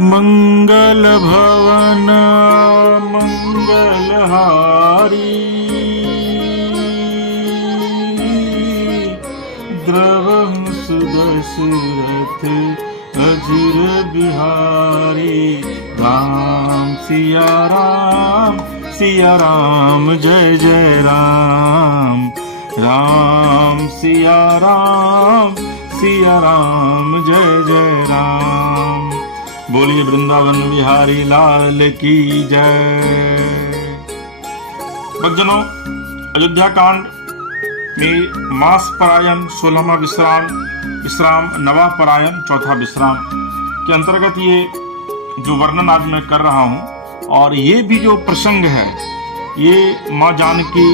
मंगल भवन मंगलहारी द्रवं सुदशरथ अजिर बिहारी। राम सिया राम जय जय राम। राम सिया राम जय जय राम। बोलिए वृंदावन बिहारी लाल की जय। भक्तजनों, अयोध्या कांड में मास परायण 16वां विश्राम, नवाह परायण 4था विश्राम के अंतर्गत ये जो वर्णन आज मैं कर रहा हूँ, और ये भी जो प्रसंग है ये माँ जानकी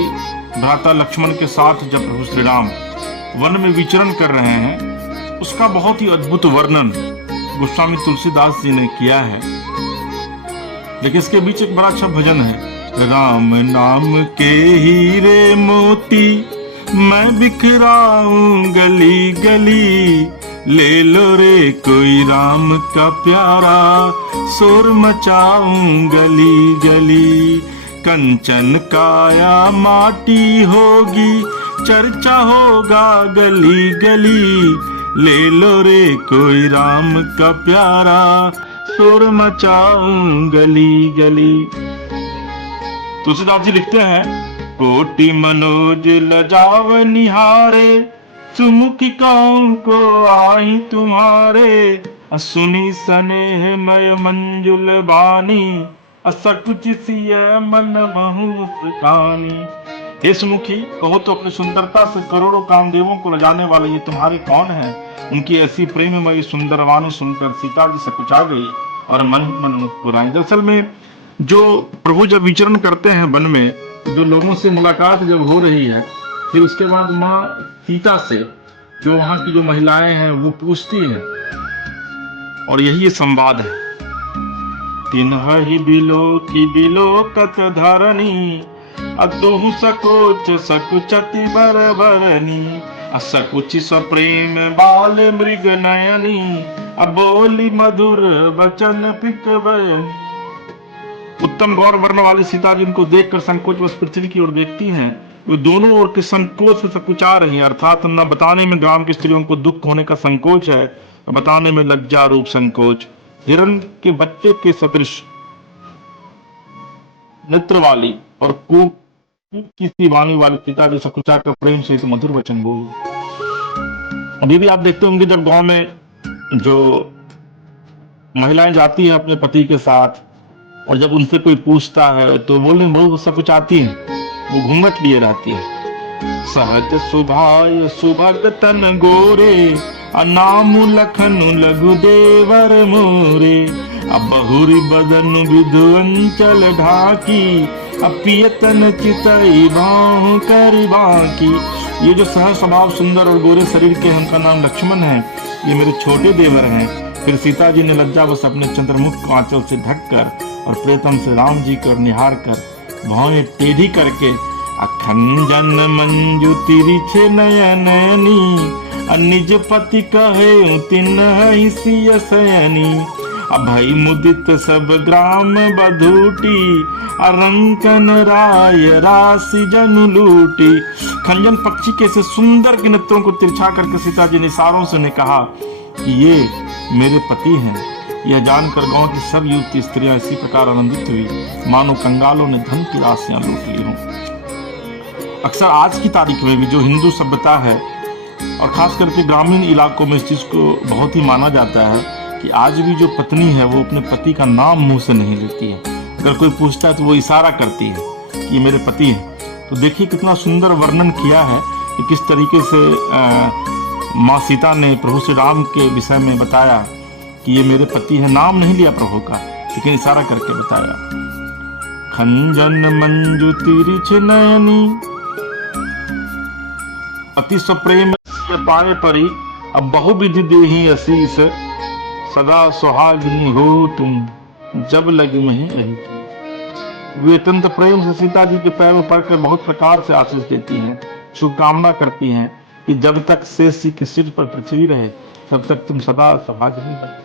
भ्राता लक्ष्मण के साथ जब प्रभु श्री राम वन में विचरण कर रहे हैं, उसका बहुत ही अद्भुत वर्णन गोस्वामी तुलसीदास जी ने किया है। लेकिन इसके बीच एक बड़ा अच्छा भजन है। राम नाम के हीरे मोती मैं बिखराऊं गली गली, ले लो रे कोई राम का प्यारा, शोर मचाऊं गली गली। कंचन काया माटी होगी, चर्चा होगा गली गली, ले लो रे कोई राम का प्यारा, शोर मचाऊं गली गली। तुलसीदास जी लिखते हैं, कोटि मनोज लजाव निहारे, सुमुखी कौन को आई तुम्हारे, सुनी स्नेह मय मंजुल बानी, असकुच सिय मन महु मुस्कानी। हे सुमुखी, कहो तो अपनी सुंदरता से करोड़ों कामदेवों को लजाने वाले ये तुम्हारे कौन है। उनकी ऐसी प्रेममयी सुंदर वाणी सुनकर सीता जी सकुचा गई और मन मुस्कुराई। दरअसल में जो प्रभु जब विचरण करते हैं वन में, जो लोगों से मुलाकात जब हो रही है, फिर उसके बाद माँ सीता से जो वहां की जो महिलाएं हैं वो पूछती हैं, और यही संवाद है। तिन्हि बिलो कत धरणी, अदोहु सकोच सकुचति बर बरनी, असकुचि सप्रेम बाल मृग नयनी, अबोली मधुर बचन पिक बयनी। उत्तम गौर वर्ण वाली सीता जी उनको देखकर संकोच बस पृथ्वी की ओर देखती हैं। वो दोनों ओर के संकोच से सकुचा रही हैं, अर्थात न बताने में गांव की स्त्रियों को दुख होने का संकोच है, बताने में लज्जा रूप संकोच। हिरण के बच्चे के सदृश नेत्र वाली और की सी वाणी वाली सीता जी सकुचा कर प्रेम से तो मधुर वचन बोली। अभी भी आप देखते होंगे जब गांव में जो महिलाएं जाती हैं अपने पति के साथ, और जब उनसे कोई पूछता है तो बोलने बहुत सकुचाती हैं, वो घूंघट लिए रहती है। सहज सुभाय सुभग तन गोरे, नाम लखन लघु देवर मोरे, अब बहुरी बदन विधु अंचल ढाकी, पियतन चितई बाहु कर बाकी। ये जो सहज स्वभाव सुंदर और गोरे शरीर के, उनका नाम लक्ष्मण है, ये मेरे छोटे देवर हैं। फिर सीता जी ने लज्जावश अपने चंद्रमुख को आंचल से ढककर और प्रेतम से राम जी कर निहार कर भौएं टेढ़ी करके, अखंजन मंजू तिरिछे नयननी, निज पति कहे तिन्हि सिय सयनी, अभय मुदित सब ग्राम बधूटी, अरंकन राय राशि जन लूटी। खंजन पक्षी के से सुंदर के नेत्रों को तिरछा करके सीता जी ने इशारों से ने कहा कि ये मेरे पति हैं। यह जानकर गांव की सब युवती स्त्रियां इसी प्रकार आनंदित हुई मानो कंगालों ने धन की राशियां लूट ली हों। अक्सर आज की तारीख में भी जो हिंदू सभ्यता है, और खास करके ग्रामीण इलाकों में इस चीज को बहुत ही माना जाता है कि आज भी जो पत्नी है वो अपने पति का नाम मुंह से नहीं लेती है। अगर कोई पूछता है तो वो इशारा करती है कि मेरे पति हैं। तो देखिए कितना सुंदर वर्णन किया है कि किस तरीके से माँ सीता ने प्रभु श्री राम के विषय में बताया कि ये मेरे पति हैं। नाम नहीं लिया प्रभु का, लेकिन इशारा करके बताया। खंजन मंजू तिरिछ नयनी, अति सप्रेम पाए परी, अब बहुविधि देहि असीस, सदा सुहागिनी हो तुम जब लगे में रही। वे अत्यंत प्रेम से सीता जी के पैर में पड़कर बहुत प्रकार से आशीष देती हैं, शुभकामना करती हैं कि जब तक शेष जी के सिर पर पृथ्वी रहे तब तक तुम सदा सौभाग्यवती बनो।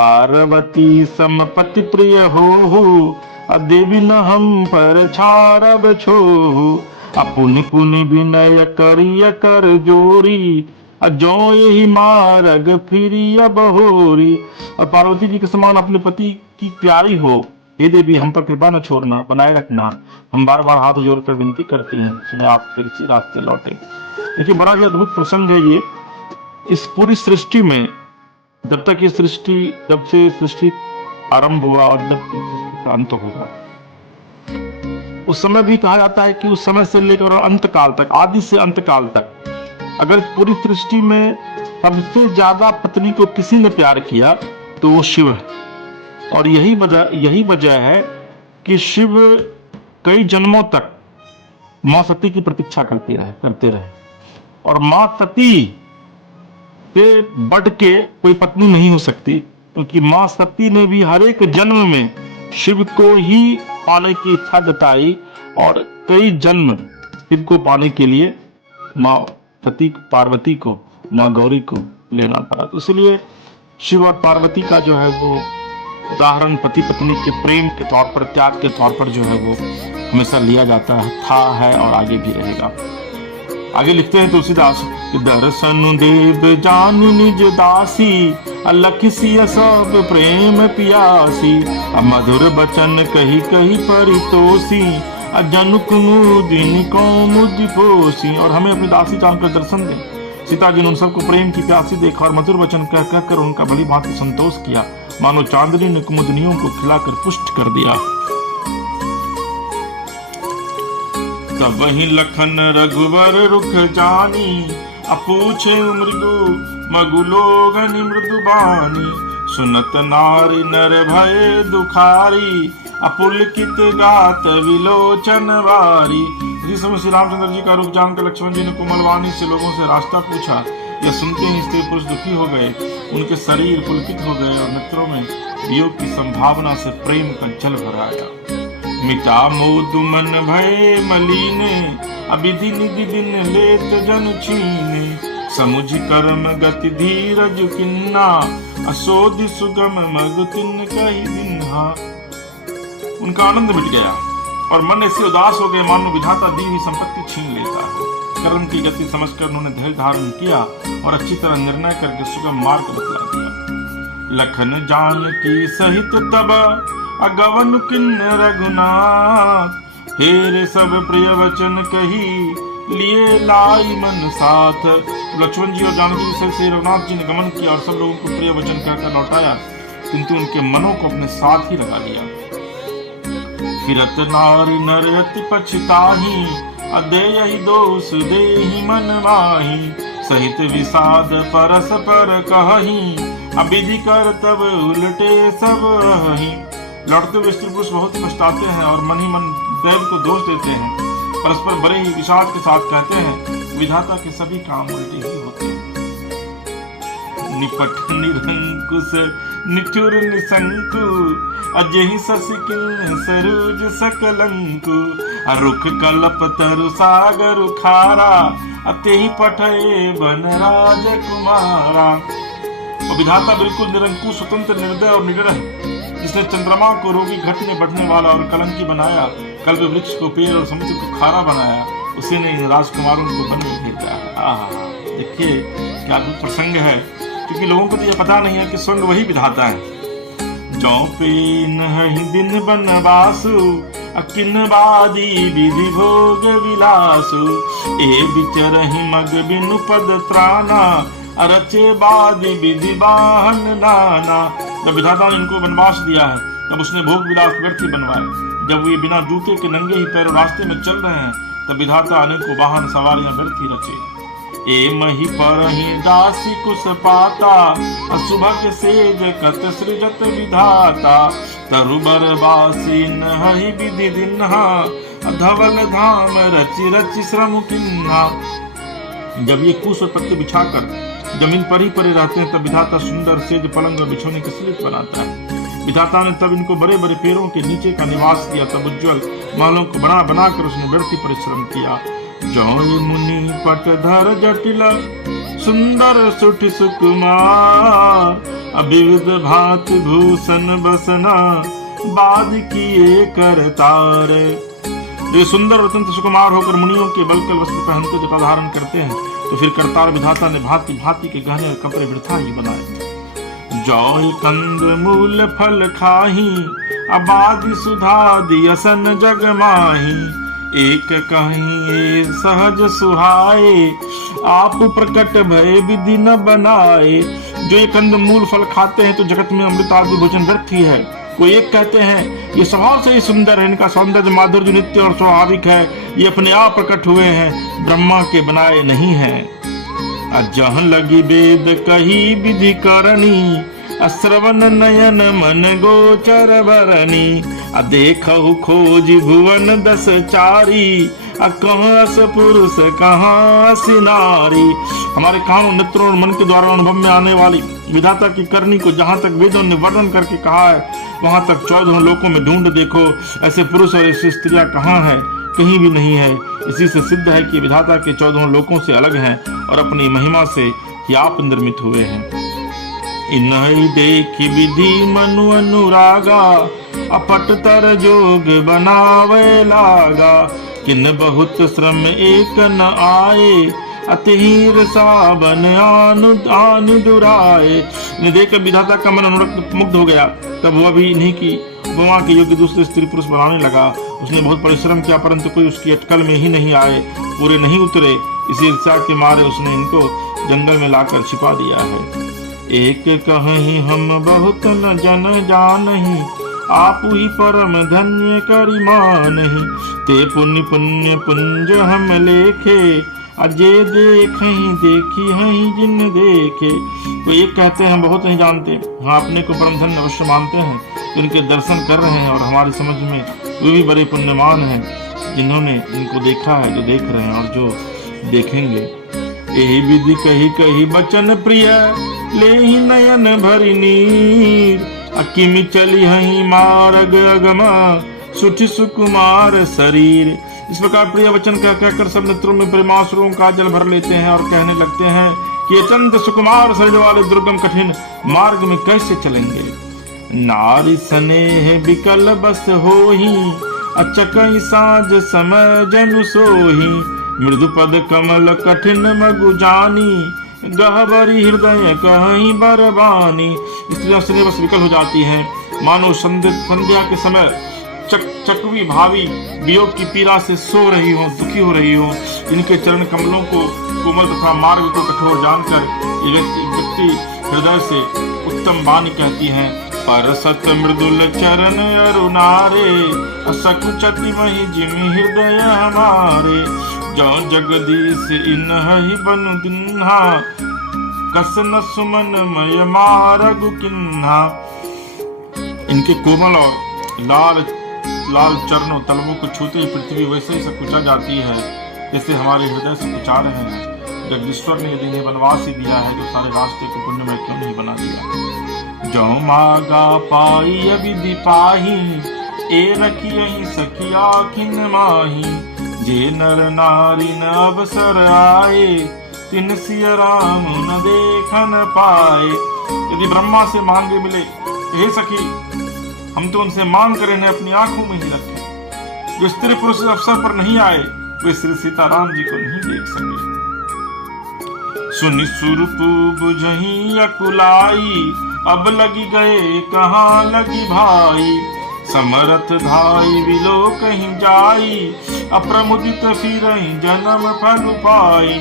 पार्वती समपति प्रिय हो, देवी न हम पर छाड़ब छोहु, पुनि पुनि विनय करिय कर जोरी, जो यही मार्ग फिरिय बहोरी। और पार्वती जी के समान अपने पति की प्यारी हो, हे देवी हम पर कृपा न छोड़ना, बनाए रखना, हम बार बार हाथ जोड़कर विनती करते हैं, सुने आप फिर इसी रास्ते लौटे। देखिए बड़ा ही अद्भुत प्रसंग है ये। इस पूरी सृष्टि में जब तक ये सृष्टि, जब से सृष्टि आरंभ हुआ और जब इसका अंत होगा, उस समय भी कहा जाता है कि उस समय से लेकर अंत काल तक, आदि से अंत काल तक, अगर पूरी सृष्टि में सबसे ज्यादा पत्नी को किसी ने प्यार किया तो वो शिव है। और यही वजह है कि शिव कई जन्मों तक मां सती की प्रतीक्षा करते रहे। और मां सती से बढ़ के कोई पत्नी नहीं हो सकती, क्योंकि मां सती ने भी हर एक जन्म में शिव को ही पाने की इच्छा जताई और कई जन्म शिव को पाने के लिए मां सती पार्वती को, मां गौरी को लेना पड़ा। तो इसलिए शिव और पार्वती का जो है वो उदाहरण पति पत्नी के प्रेम के तौर पर, त्याग के तौर पर जो है वो हमेशा लिया जाता है, था, है और आगे भी रहेगा। आगे लिखते हैं तुलसीदास, दर्शन देव जान निज दासी, अलख सिय सब प्रेम पियासी, मधुर बचन कही कही परितोषी, जनु कुमुदिनी कौमुदी पोसी। और हमें अपनी दासी जानकर दर्शन दें। सीता जी ने उन सबको प्रेम की प्यासी देखा और मधुर वचन कह कहकर उनका बड़ी भांति संतोष किया, मानो चांदनी ने कुमुदनियों को खिलाकर पुष्ट कर दिया। तब वही लखन रघुवर रुख जानी, अपूछे मृदु मगुलोगनि मृदु बानी, सुनत नारी नर भय दुखारी, अपुलकित गात विलोचन वारी। इसी समय श्री रामचंद्र जी का रूप जानकर लक्ष्मण जी ने कोमल वाणी से लोगों से रास्ता पूछा। यह सुनते ही स्त्री पुरुष दुखी हो गए, उनके शरीर पुलकित हो गए और नेत्रों में वियोग की संभावना से प्रेम का जल भर आया। मिटा मोद मन भय मलीने, अबिधि निधि दिन लेत जन छीने, समुझ कर्म गति धीरज किन्ना, असोधि सुगम मग तिन कहि दिन्हा। उनका आनंद मिट गया और मन ऐसे उदास हो गए मानो विधाता दी हुई संपत्ति छीन लेता है। कर्म की गति समझकर उन्होंने धैर्य धारण किया और अच्छी तरह निर्णय करके सुगम मार्ग बतला दिया। लखन जान की सहित तब अगवन किन्न रघुनाथ, हेरे सब प्रिय वचन कही लिए लाई मन साथ। लक्ष्मण जी और जानकी जी से रघुनाथ जी ने गमन किया और सब लोगों को प्रिय वचन कहकर लौटाया, किंतु उनके मनों को अपने साथ ही लगा लिया। फिरत नारी नर अति पछताही, अदेयहि दोष देहि मन माही, सहित विषाद परस पर कहि, अविधि कर तब उलटे सब रही। लौटते हुए स्त्री पुरुष बहुत पछताते हैं और मन ही मन देव को दोष देते हैं, परस्पर बड़े ही विषाद के साथ कहते हैं, विधाता के सभी काम उल्टे ही होते हैं। निपट निरंकुश निठुर निशंकु, अजहि शशिकिन सरोज सकलंकु, रुख कल्प तरु सागर खारा, अतेहि पठये बन राजकुमारा। और विधाता बिल्कुल निरंकुश, स्वतंत्र, निर्दय और निडर है, जिसने चंद्रमा को रोगी घट में बढ़ने वाला और कलंकी बनाया, कल्प वृक्ष को पेड़ और समुद्र को खारा बनाया, उसी ने इन राजकुमारों को वन में भेजा है। देखिए क्या अद्भुत प्रसंग है, क्योंकि लोगों को तो यह पता नहीं है कि स्वयं वही विधाता है। जौ पे नहीं दिन बनवासु, अकिन बादी विधि भोग विलासु, ए बिचरहि मग बिनु पद त्राना, अरचे बादी विधि बाहन नाना। जब विधाता ने इनको वनवास दिया है तब उसने भोग विलास व्यर्थ बनवाए। जब वे बिना जूते के नंगे ही पैरों रास्ते में चल रहे हैं तब विधाता अनेकों वाहन सवारियां व्यर्थ ही रचे। ए मही पर ही दासी कुश पाता, असुभग सेज कत सृजत विधाता, तरुबर बासी नहि विधि दिन्हा, धवल धाम रचि रचि श्रम किन्हा। जब ये कुश और पत्ते बिछाकर जमीन पर ही पड़े रहते हैं तब विधाता सुंदर सेज पलंग और बिछोने की स्लिप बनाता है। विधाता ने तब इनको बड़े बड़े पेड़ों के नीचे का निवास दिया, तब उज्जवल महलों को बना बनाकर उसने व्यर्थ परिश्रम किया। जो मुनि पट धर जटिल सुंदर सुठ सुकुमार, विविध भांति भूषण बसना बाद किए करतार। जो सुंदर और अत्यंत सुकुमार होकर मुनियों के बलकल वस्त्र पहनते जटा धारण करते हैं, तो फिर करतार विधाता ने भांति भांति के गहने और कपड़े वृथा ही बनाए। जौ कंद मूल फल खाही आबादी सुधा दियसन जग माही। एक कहीं सहज सुहाए आप प्रकट भय विधि न बनाए। जो ये कंद मूल फल खाते हैं तो जगत में अमृत आदि भोजन व्यर्थ ही है। कोई एक कहते हैं ये स्वभाव से ही सुंदर है, इनका सौंदर्य माधुर्य नित्य और स्वाभाविक है, ये अपने आप प्रकट हुए हैं, ब्रह्मा के बनाए नहीं हैं। जहाँ लगी वेद कही विधि करनी श्रवण नयन मन गोचर भरनी। देखहु खोज भुवन दस चारी कहाँ अस पुरुष कहाँ अस नारी। हमारे कानों नेत्रों और मन के द्वारा अनुभव में आने वाली विधाता की करनी को जहाँ तक वेदों ने वर्णन करके कहा है, वहां तक 14 लोकों में ढूंढ देखो, ऐसे पुरुष और ऐसी स्त्रियां कहाँ है? कहीं भी नहीं है। इसी से सिद्ध है कि विधाता के 14 लोकों से अलग हैं और अपनी महिमा से ही आप निर्मित हुए हैं। इन्हीं देखी विधि मनु अनुरागा अपट तर जोग बनावे लागा। किन बहुत श्रम एक न आए अतिहीर सावन आनु दुराए। देख विधाता का मन अनुरक्त मुग्ध हो गया, तब वह भी इन्हीं की उपमा के योग्य दूसरे स्त्री पुरुष बनाने लगा। उसने बहुत परिश्रम किया परंतु कोई उसकी अटकल में ही नहीं आए, पूरे नहीं उतरे। इसी ईर्ष्या के मारे उसने इनको जंगल में लाकर छिपा दिया है। एक कहीं हम बहुत न जन जानही आप ही परम धन्य करी मानही। ते पुण्य पुण्य पुंज हम लेखे अजय देखहीं देखी हैं जिन देखे। तो ये कहते हैं हम बहुत नहीं जानते, हाँ अपने को परम धन्य अवश्य मानते हैं, इनके दर्शन कर रहे हैं और हमारी समझ में वे भी बड़े पुण्यमान हैं जिन्होंने इनको देखा है, जो देख रहे हैं और जो देखेंगे। यही विधि कही कही बचन प्रिय ले ही नयन भरी नीर। अकिमि चली हई मार्ग अगमा सुठि सुकुमार शरीर। इस प्रकार प्रिय वचन कह कहकर सब नेत्रों में प्रेमाश्रुओं का जल भर लेते हैं और कहने लगते हैं कि अत्यंत सुकुमार शरीर वाले दुर्गम कठिन मार्ग में कैसे चलेंगे। नारी स्नेह विकल बस होही अचकई साँझ समय जनु सोही। मृदु पद कमल कठिन मगु जानी गहबरी हृदय कहीं बरबानी। स्त्रियां स्नेह बस विकल हो जाती हैं, मानो संध्या के समय चकवी भावी वियोग की पीड़ा से सो रही हो, दुखी हो रही हो। इनके चरण कमलों को कोमल तथा मार्ग को कठोर जानकर व्यक्ति हृदय से उत्तम वाणी कहती हैं। पर सत मृदुल चरण अरुणारे असकुचति मही जिमि हृदय हमारे। जो जगदीश इन्हि बनु दिन्हा कसन सुमन मय मारग किन्हा। इनके कोमल और लाल चरणों तलवों को छूते ही पृथ्वी वैसे ही सकुचा जाती है जैसे हमारे हृदय से कुचा रहे हैं। जगदीश्वर ने यदि इन्हें वनवास ही दिया है तो सारे रास्ते को पुण्य में क्यों नहीं बना दिया। जो मागा पाई अविधि पाही ए रखी सखिया खिन माही। जे नर नारी न अवसर आए तिन सिय राम न देखन पाए। यदि ब्रह्मा से मांगे मिले, हे सखी हम तो उनसे मांग कर इन्हें अपनी आंखों में ही रखें। जो स्त्री पुरुष अवसर पर नहीं आए वे श्री सीताराम जी को नहीं देख सके। सुनि सुरपु बुझही अकुलाई अब लगी गए कहाँ लगी भाई। समरथ धाई विलो कहीं जाई अप्रमुदित फिर जन्म फल पाई।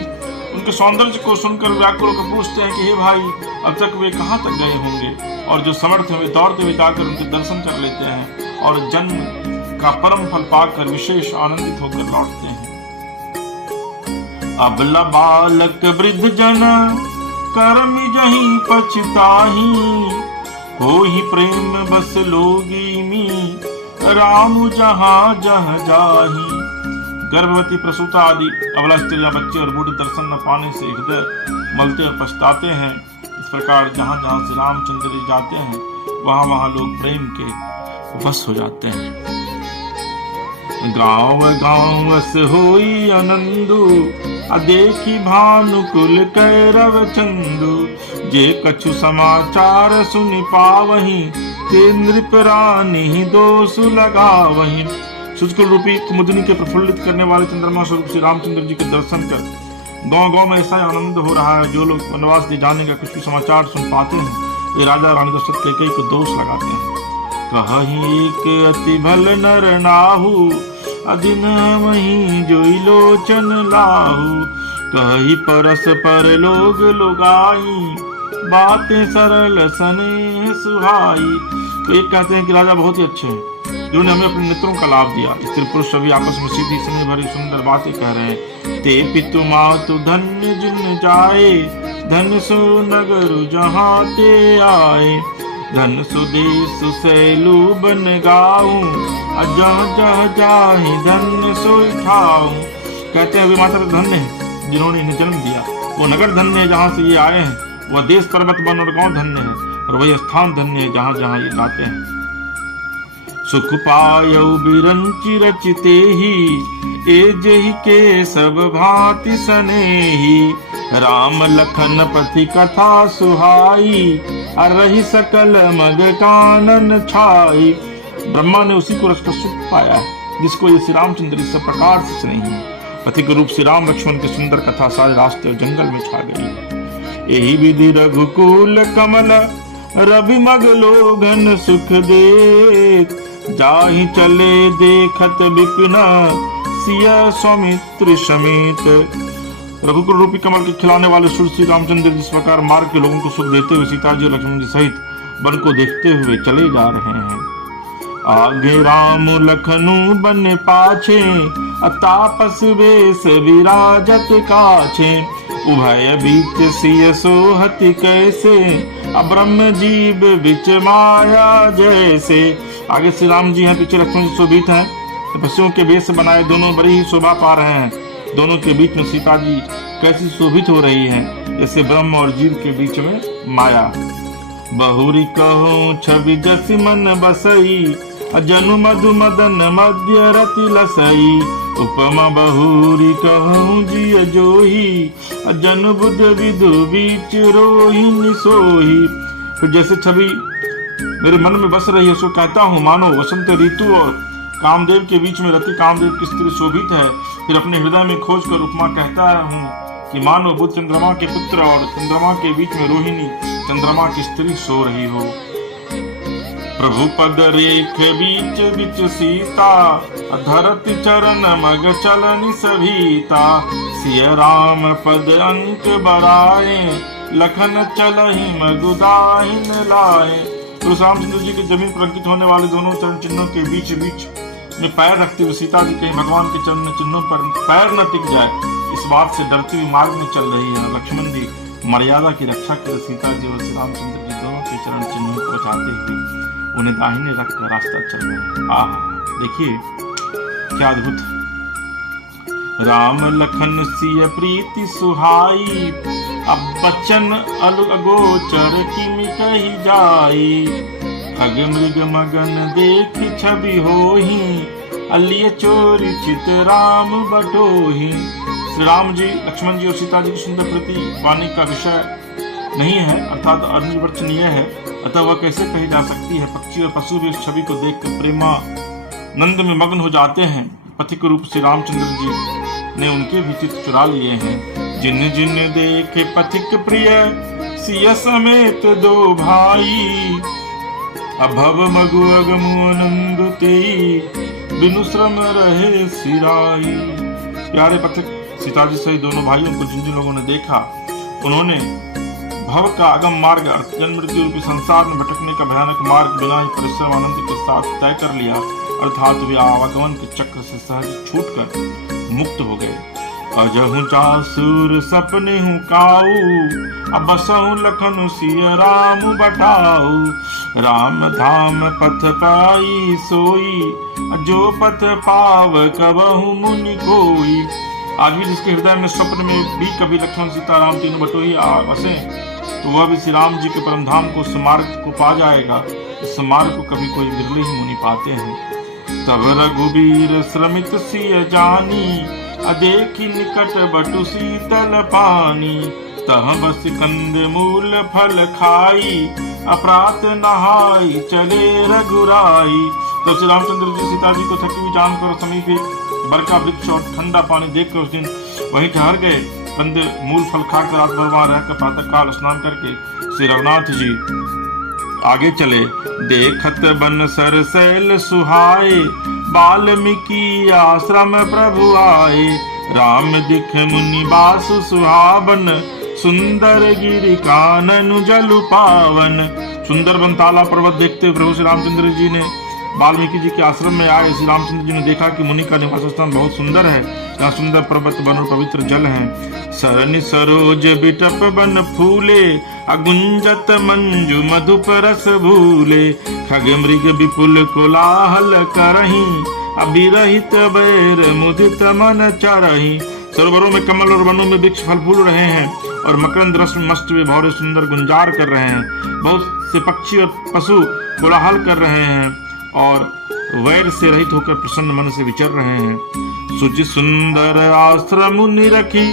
उनके सौंदर्य को सुनकर व्याकुल को पूछते हैं कि हे भाई अब तक वे कहाँ तक गए होंगे। और जो समर्थ वे दौड़ते हुए जाकर उनके दर्शन कर लेते हैं और जन्म का परम फल पाकर विशेष आनंदित होकर लौटते हैं। अबला बालक वृद्ध जन कर्म जहीं पछताही। हो ही प्रेम बस लोगी मी राम जहाँ जह जाही। गर्भवती प्रसूता आदि अबला स्त्रियां बच्चे और बूढ़े दर्शन न पाने से हृदय मलते और पछताते हैं। इस प्रकार जहाँ जहाँ श्री रामचंद्र जी जाते हैं वहाँ वहाँ लोग प्रेम के वश हो जाते हैं। गाँव गाँव से होई आनंदु देखी भानुकुल कैरव चंदु, जे कछु समाचार सुनि पावहीं, ते नृप रानी दोष लगावहीं। शुष्क रूपी कुमुदनी के प्रफुल्लित करने वाले चंद्रमा स्वरूप श्री रामचंद्र जी के दर्शन कर गांव गांव में ऐसा आनंद हो रहा है। जो लोग वनवास ले जाने का कुछ भी समाचार सुन पाते हैं, वे राजा रानी दशरथ कैकेयी को दोष लगाते हैं। कहीं एक अति भल नर नाहु, अदिन वहीं जोई लोचन लाहू, कहीं परस पर लोग लोगाई, बातें सरल सने सुहाई। तो एक कहते हैं कि राजा बहुत ही अच्छे हैं, जिन्होंने हमें अपने नेत्रों का लाभ दिया। स्त्री पुरुष सभी आपस में सीधी समय भरी सुंदर बातें कह रहे हैं। ते पितु मातु धन्य जिन जाए, धन सो नगर जहाँ ते आए, धन सो देश सैलू बन गाऊं, जहाँ जहाँ जाहि धन्य सो ठाऊं। कहते हैं वे माता धन्य है जिन्होंने इन्हें जन्म दिया, वो नगर धन्य है जहाँ से ये आए हैं, वह देश पर्वत वन और गांव धन्य है, और वही स्थान धन्य है जहाँ जहाँ ये जाते हैं। सुख पायौ बिरंचि रचिते ही, ए जेहि के सब भांति सनेही, राम लखन पति कथा सुहाई, रही सकल मग कानन छाई। ब्रह्मा ने उसी को रचकर सुख पाया है जिसको ये श्री रामचंद्र इस प्रकार से स्नेही है। पति के रूप श्री राम लक्ष्मण की सुंदर कथा सारे रास्ते और जंगल में छा गई। यही विधि रघुकुल कमल, रवि मग लोगन सुख देत, जाहि चले देखत विपिन, सिया सौमित्र समेत। रघुकुल रूपी कमल के खिलाने वाले सूर्य श्री रामचंद्र जिस प्रकार मार्ग के लोगों को सुख देते हुए सीता जी लक्ष्मण जी सहित वन को देखते हुए चले जा रहे हैं। आगे राम लखनू बन पाछे, तापस वेश विराजत काछे, उभय बीच सिय सोहत कैसे, ब्रह्म जीव बिच माया जैसे। आगे श्री राम जी हैं, पीछे लक्ष्मण जी शोभित हैं, तपस्वियों के वेश बनाए दोनों बड़ी ही शोभा पा रहे हैं। दोनों के बीच में सीता जी कैसी शोभित हो रही हैं, जैसे ब्रह्म और जीव के बीच में माया। बहुरी कहूं छवि जसि मन बसई, जनु मधु मदन मध्य रति लसई, उपमा बहुरी कहूं जिय जोही, जनु बुध विदु बीच रोहिणी सोही। फिर जैसे छवि मेरे मन में बस रही है, सो कहता हूँ मानो वसंत ऋतु और कामदेव के बीच में रति कामदेव की स्त्री शोभित है। फिर अपने हृदय में खोज कर उपमा कहता हूँ कि मानो बुध चंद्रमा के पुत्र और चंद्रमा के बीच में रोहिणी चंद्रमा की स्त्री सो रही हो। प्रभु पद रेख बीच बीच सीता, धरती चरण मग चलनि सभीता, सिय राम पद अंक बराए, लखन चलहि मगुदाहिन लाए। तो रामचंद्र जी के जमीन पर अंकित होने वाले दोनों चरण चिन्हों के बीच बीच में पैर रखते हुए सीता जी कहीं भगवान के चरण चिन्हों पर पैर न टिक जाए, इस बात से डरती हुई मार्ग में चल रही है। लक्ष्मण जी मर्यादा की रक्षा कर सीता जी और श्री रामचंद्र जी दोनों के चरण चिन्हों को बचाते हुए उन्हें दाहिने रख कर रास्ता चल रहे हैं। आह, देखिए क्या अद्भुत। राम लखन सिय प्रीति सुहाई, अब बचन अगोचर किमि कही जाई, खग मृग मगन देख छवि होही, अलिय चोरी चित राम बटोही। श्री राम जी लक्ष्मण जी और सीता जी की सुंदर प्रीति वाणी का विषय नहीं है, अर्थात अनिर्वचनीय है, अतः वह कैसे कही जा सकती है। पक्षी और पशु भी इस छवि को देखकर प्रेमानंद में मग्न हो जाते हैं। पथिक रूप श्री रामचंद्र जी ने उनके भी चित्त चुरा लिए हैं। जिन जिन देखे पथिक प्रिय, सिय समेत दो भाई, अभव मगु अगमु आनंद तेई, बिनु श्रम रहे सिराई। प्यारे पथिक सीता जी सहित दोनों भाइयों को जिन जिन लोगों ने देखा, उन्होंने भव का अगम मार्ग जन्म मृत्यु रूपी संसार में भटकने का भयानक मार्ग बिना ही परिश्रम आनंद के साथ तय कर लिया, अर्थात वे आवागमन के चक्र से सहज छूटकर मुक्त हो गए। अजहु चासुर सपने हूँ काऊ, अब बसहु लखन सिय राम बटाऊ, राम धाम पथ पाई सोई, जो पथ पाव कबहु मुनि कोई। आज भी जिसके हृदय में स्वप्न में भी कभी लक्ष्मण सीता राम तीनों बटोही बसे, तो वह भी श्री राम जी के परम धाम को, मार्ग को पा जाएगा। इस मार्ग को कभी कोई बिरले ही मुनि पाते हैं। तब रघुबीर श्रमित सिय जानी, देखी निकट बटु शीतल पानी, तह बस कंद मूल फल खाई, अपरात नहाई चले रघुराई। तो श्री रामचंद्र जी सीता जी को थकी हुई जानकर समीप एक बरका वृक्ष और ठंडा पानी देखकर उस दिन वहीं ठहर गए। कंद मूल फल खाकर रात भर वहां रहकर प्रातः काल स्नान करके श्री रघुनाथ जी आगे चले। देखत बन सरसैल सुहाए, वाल्मीकि आश्रम प्रभु आए, राम दिख मुनि बासु सुहावन, सुंदर गिरि कानन जलु पावन। सुंदर बनताला पर्वत देखते हुए प्रभु श्री रामचंद्र जी ने वाल्मीकि जी के आश्रम में आए। श्री रामचंद्र जी ने देखा कि मुनि का निवास स्थान बहुत सुंदर है, यहाँ सुंदर पर्वत वन और पवित्र जल है। सरनि सरोज बिटप बन फूले, अगुंजत मंजु मधुप रस भूले, खग मृग विपुल कोलाहल करही, अभिरहित बैर मुदित मन चरही। सरोवरों में कमल और वनों में वृक्ष फल फूल रहे हैं और मकरंद रस में मस्त वे भौरे सुंदर गुंजार कर रहे हैं। बहुत से पक्षी और पशु कोलाहल कर रहे हैं और वैर से रहित होकर प्रसन्न मन से विचर रहे हैं। सुचि सुंदर आश्रम निरखी,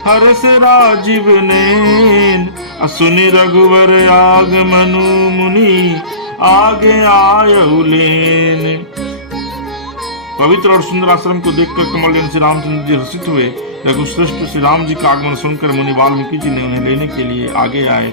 हर से राजीव नैन, असुनि रघुवर आगमनु मुनि, आगे आयहु लेन। पवित्र और सुंदर आश्रम को देखकर कमल श्री रामचंद्र जी हर्षित हुए। रघुश्रेष्ठ श्री राम जी का आगमन सुनकर मुनि वाल्मीकि जी ने उन्हें लेने के लिए आगे आए।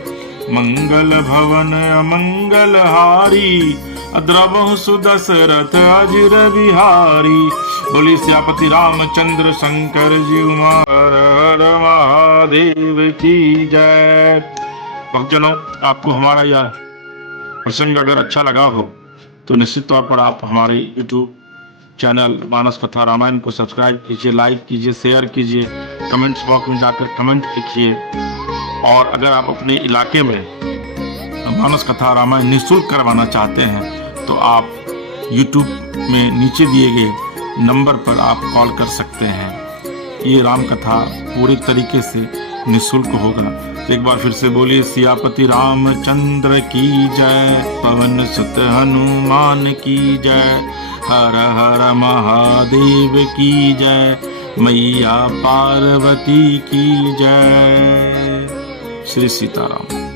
मंगल भवन अमंगल हारी, द्रवहु सुदशरथ अजिर बिहारी, बोली सियापति रामचंद्र शंकर जी हर महादेव की जय। भक्तजनों, आपको हमारा यह प्रसंग अगर अच्छा लगा हो तो निश्चित तौर पर आप हमारे YouTube चैनल मानस कथा रामायण को सब्सक्राइब कीजिए, लाइक कीजिए, शेयर कीजिए, कमेंट्स बॉक्स में जाकर कमेंट लिखिए। और अगर आप अपने इलाके में मानस कथा रामायण निःशुल्क करवाना चाहते हैं तो आप YouTube में नीचे दिए गए नंबर पर आप कॉल कर सकते हैं। ये राम कथा पूरे तरीके से निःशुल्क होगा। तो एक बार फिर से बोलिए सियापति रामचंद्र की जय, पवन सुत हनुमान की जय, हर हर महादेव की जय, मैया पार्वती की जय। श्री सीताराम।